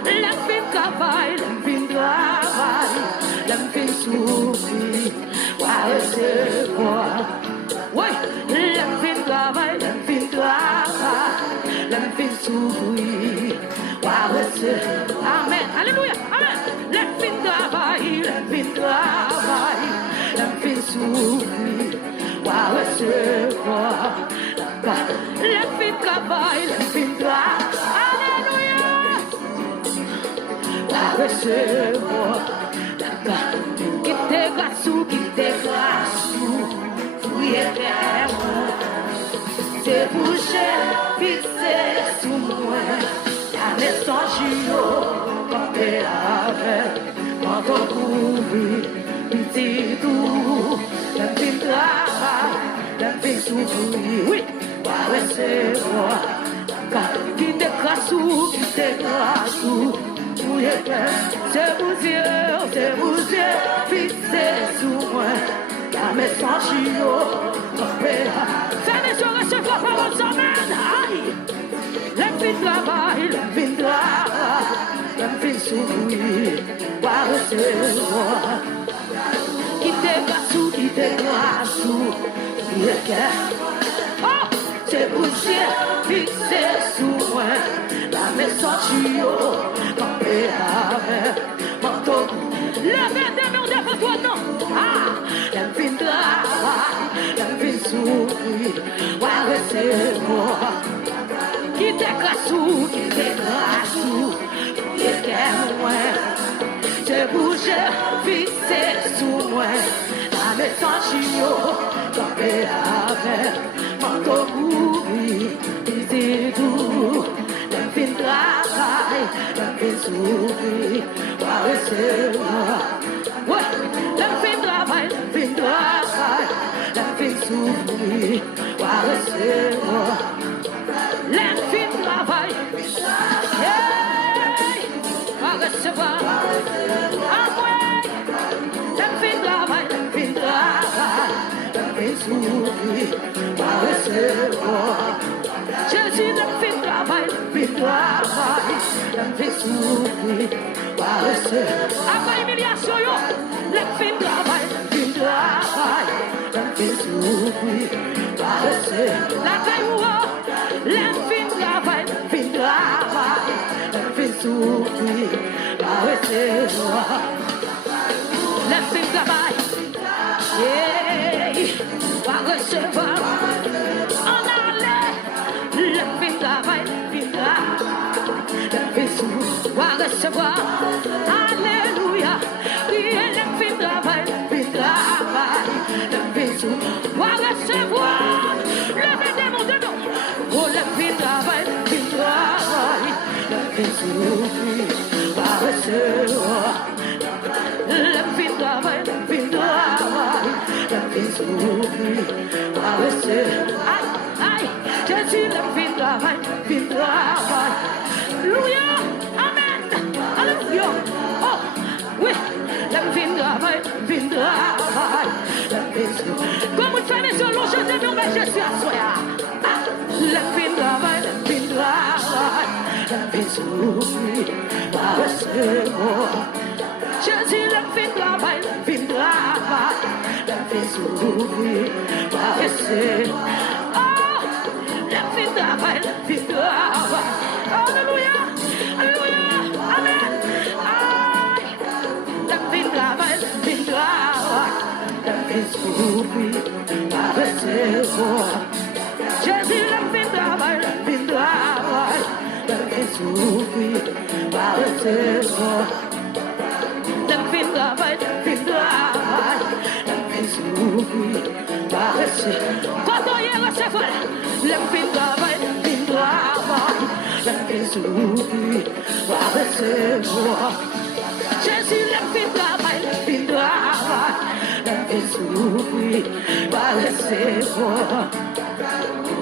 Le fin travail, le fin travail, le fin souffrir, va recevoir. Oui, le fin travail, le fin travail, le fin souffrir, va recevoir. Amen, alléluia, amen. Le fin travail, le fin travail, le fin souffrir, va recevoir. Le fin travail, le fin travail, alléluia, va recevoir. Qui te grâce ou qui te grâce ou oui c'est bouché fixé sous moi la message comme t'es avec quand on couvre petit tout la fin travail la fin souffrir oui va recevoir qui te grâce ou qui te grâce ou c'est vous Dieu, fixé sous moi, la message c'est des jours recevoir parole semaine, aïe, le fin travail, le fin travail, le fin souffrir, va recevoir, qui te grâce ou, qui est oh, c'est vous Dieu, fixé sous moi, la message levez des mains devant toi, non. Ah, la fin travail, la fin souffrir, va recevoir. Qui te grâce ou, qui te grâce ou, qui est moi. C'est bouger, fixé sous moi. La message, campé avec, manteau couvri, c'est tout. La fin travail, la fin souffrir, va recevoir. Ouais, la fin travail, la fin travail, la fin souffrir, va recevoir. La fin travail, hey, va recevoir. Ah ouais, la fin travail, la fin travail, la fin souffrir, va recevoir. Jésus, la fin travail, la fin souffrir, va recevoir. Après humiliation, la fin travail, la fin souffrir, va recevoir. La cailloux, la fin travail, la fin souffrir, va recevoir. La fin travail, yeah, va recevoir. En allait, la fin travail, la fin souffrir, va recevoir. Alléluia, oui, la fin travail, la fin souffrir, va recevoir. Levez des mots de nom. Oh, la fin travail, la fin souffrir, va recevoir. La fin travail, la fin souffrir, va recevoir. Aïe, aïe, Jésus, la fin travail, Alléluia, amen, alléluia. Oh, oui, la fin travail, la fin souffrir. Comme vous faites les louanges de nous, mais je suis à soi. La fin travail, la fin souffrir, va recevoir. Jésus, la fin travail, la fin souffrir, va recevoir. Oh, la fin travail, la fin travail. Alléluia, alléluia, amen. Aïe, la fin travail, la fin souffrir, va recevoir. Jésus, la fin souffrir, va recevoir. L'homme fait travail, l'homme fait travail, l'homme fait souffrir, va recevoir. Quand on y est recevoir, l'homme fait travail, l'homme fait travail, l'homme fait souffrir, va recevoir. Jésus l'homme fait travail, l'homme fait travail, l'homme fait souffrir, va recevoir.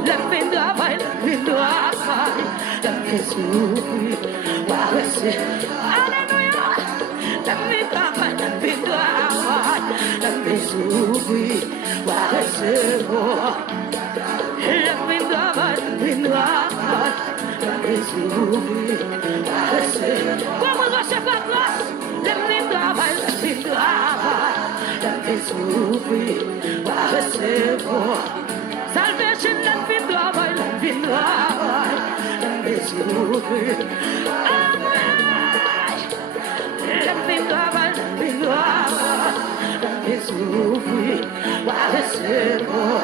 L'homme fait travail, l'homme fait travail, l'homme fait souffrir, va recevoir. Alléluia. L'homme fait travail, l'homme fait travail, l'homme fait souffrir, va recevoir. L'homme fait travail, l'homme fait travail, l'homme fait souffrir, va recevoir. Comment recevoir grâce? L'homme fait travail, l'homme fait travail, l'homme fait souffrir, va recevoir. Salvation, l'homme fait travail, l'homme fait travail, l'homme fait souffrir. Amen. L'homme fait travail, l'homme fait travail, l'homme fait souffrir, va recevoir.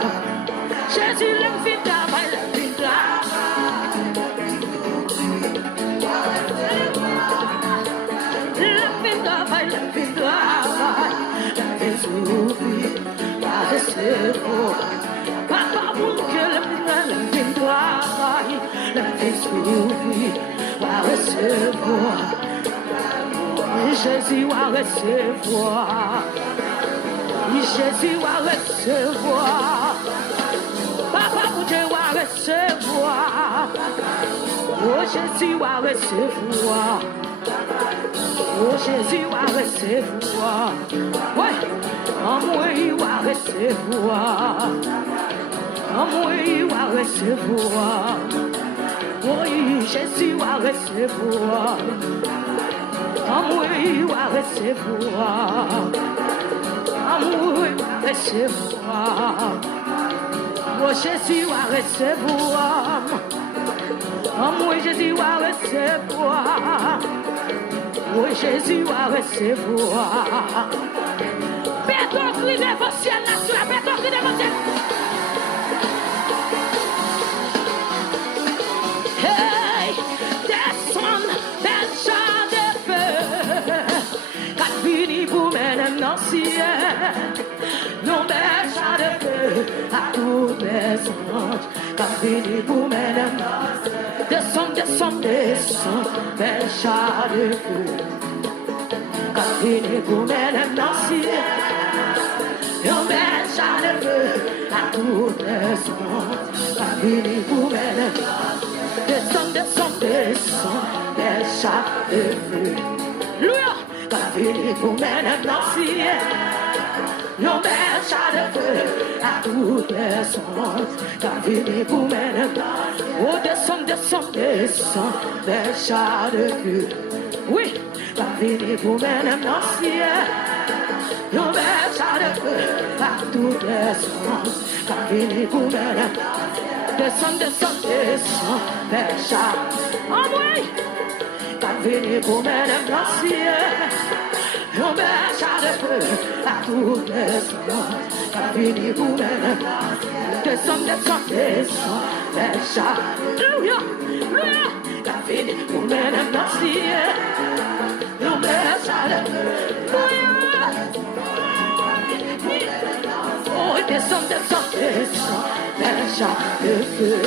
Jésus, l'homme fait travail, l'homme fait travail. L'homme fait travail, l'homme fait travail, l'homme fait souffrir, va recevoir. Papa, mon Dieu, l'homme fait travail, l'homme fait souffrir, va recevoir. Jésus va recevoir. Jésus va recevoir. Papa, mon Dieu va recevoir. Oh, Jésus va recevoir. Oh, Jésus va recevoir. Ouais, en moi il va recevoir. En moi il va recevoir. Oui, Jésus va recevoir. Amour, il va recevoir. Amour, il va recevoir. Oh, Jésus va recevoir. Amour, Jésus va recevoir. Oh, Jésus va recevoir. Père ton cri dévotionnel, là, sur la père ton cri dévotionnel. Hey, descend, descend. Fini pour mesdames dans le ciel, non bel chant de feu à tous les anges. Quand fini pour mesdames dans le ciel, descend, descend, descend, bel chant de feu. Quand fini pour mesdames dans le ciel, non bel chant de feu à tous les anges. Quand fini pour mesdames dans le ciel, descend, descend, descend, bel chant de feu. Louia! Quand fini pour mesdames dans le ciel, non bel chant de feu à toutes les sens. Quand fini pour mesdames dans le ciel, oh descend, descend, descend, bel chant de feu. Oui, quand fini pour mesdames dans le ciel, non bel chant de feu à toutes les sens. Quand fini pour mesdames dans le ciel, descend, descend, descend, bel chant. Oh oui! Quand fini pour mesdames dans le ciel, on met chant de feu à toutes les sens. Quand fini pour mesdames dans le ciel, descend, descend, descend, les chants. Louia, louia. Quand fini pour mesdames dans le ciel, on met chant de feu. Louia. Oh, descend, descend, descend, les chants de feu.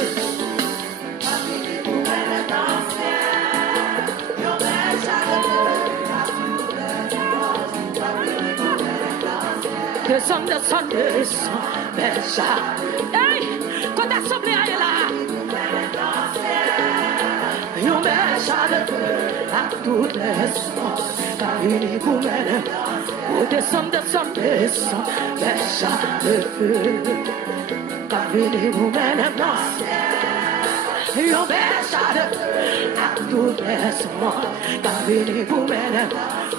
Descend, descend, descend, bel chant. Hey, quand l'assemblée est là, on met chant de feu à toutes les sens. Quand fini pour mesdames, oh descend, descend, descend, bel chant de feu. Quand fini pour mesdames dans le ciel, on met chant de feu à toutes les sens. Quand fini pour mesdames,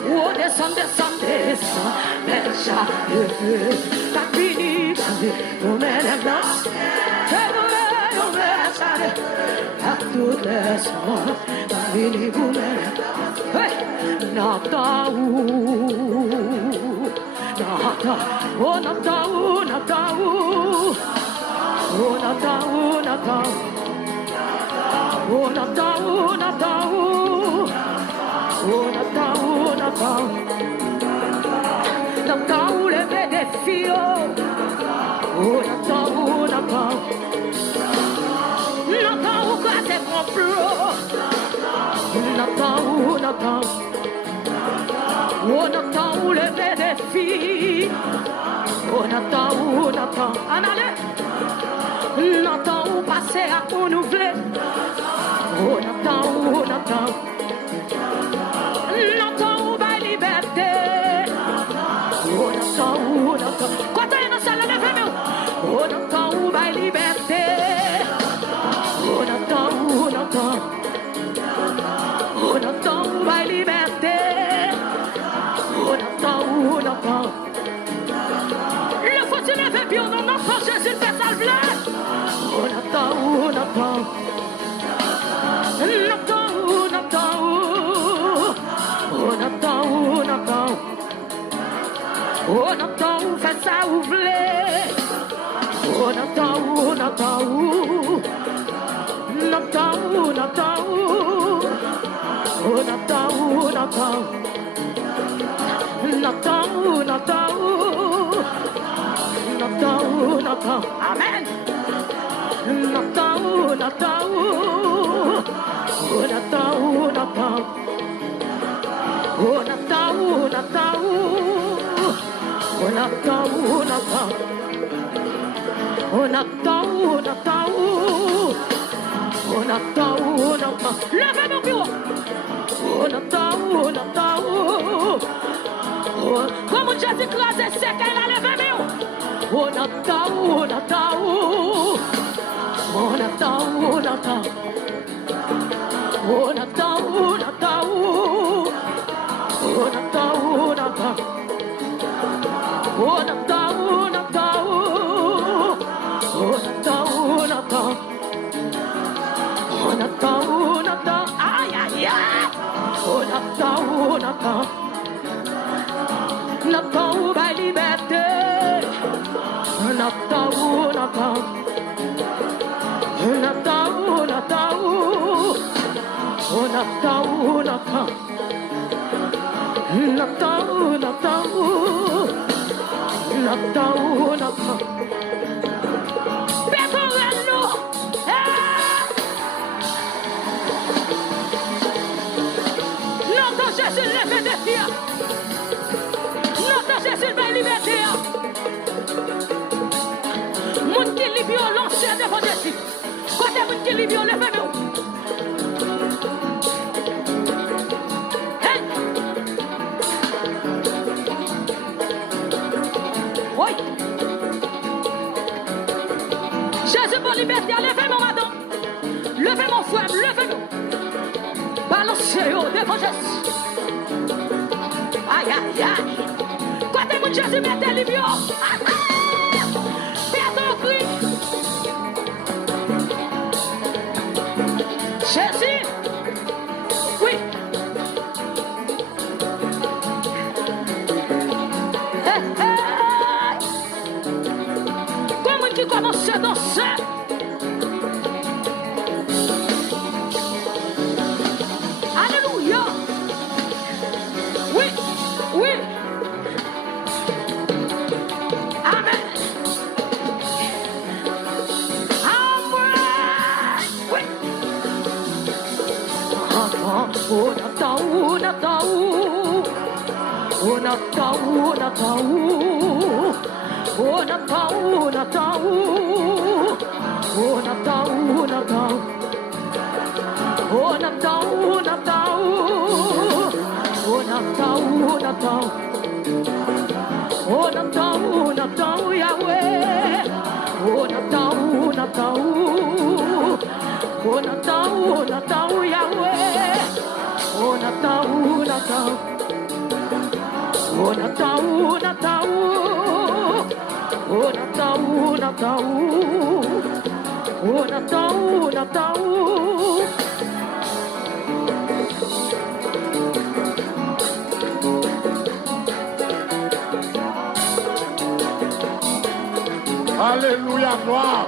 oh descend, descend, descend, bel chant de feu. Quand fini pour mesdames dans le ciel, on met chant de feu à toutes les sens. Quand fini pour mesdames, hey, n'entend où, n'entend, oh n'entend où, n'entend où, oh n'entend où, n'entend, oh n'entend où, n'entend. Natal où lever des filles. Oh, Natal où Natal. Natal où casser complot. Natal où Natal. Oh, Natal où lever des filles. Oh, Natal où Natal. En allez. Natal où passer à renouveler. Oh, Natal où Natal. Natal où ba liberté. Oh, Natal où Natal. Quand on est dans la salle, levez-nous. Oh, Natal où ba liberté. Oh, Natal où Natal. Oh, Natal où ba liberté. Oh, Natal où Natal. Le faut se lever puis on entend Jésus fait salver. Oh, Natal où Natal. Natal où Natal. Oh, Natal où Natal. Oh, Natal où fait ça ouvler. Oh, Natal où Natal. Natal où Natal. Oh, Natal où Natal. Natal où Natal. Natal où Natal. Amen. Natal où Natal. Oh, Natal où Natal. Oh, Natal où Natal. Oh, Natal où Natal. Oh, Natal où Natal. Oh, Natal où Natal. Levez mon bureau. Oh, Natal où Natal. Oh, comme Jésus crase sec, il a levé meu. Oh, Natal où Natal. Oh, Natal où Natal. Oh, Natal où Natal. Oh, Natal où Natal. Oh, Natal où Natal. Oh, Natal où Natal. Oh, Natal où Natal. Aïe, aïe, aïe. Oh, Natal où Natal. Natal où ba liberté. Natal où Natal. Natal où Natal. Oh, Natal où Natal. Natal où Natal. Natal où Natal. Pétorel-nous. Notre Jésus lève des filles. Notre Jésus va liberté. Moun qui libio l'ancien devant Jésus. Côté moun qui libio levez-nous. Oui. Jésus pour liberté, levez mon madame. Levez mon frère, levez-nous. Balancez-vous devant Jésus. Aïe, aïe, aïe. Côté mon Jésus, mettez libio. Faites un cri. Jésus. Oui. Hey, hey. Comment qui commence à danser? Alléluia. Oui, oui. Amen. Amen. Oui. Oh, Natal, oh, Natal. Oh, Natal, oh, Natal. Oh, Natal, oh, Natal. Oh, Natal, oh, Natal. Oh, Natal, oh, Natal. Oh, Natal, oh, Natal. Oh, Natal, oh, Natal, Yahweh. Oh, Natal, oh, Natal. Oh, Natal, oh, Natal, Yahweh. Oh, Natal, oh, Natal. Oh, Natal, oh, Natal. Oh, Natal, oh, Natal. Oh, Natal, oh, Natal. Alléluia, gloire.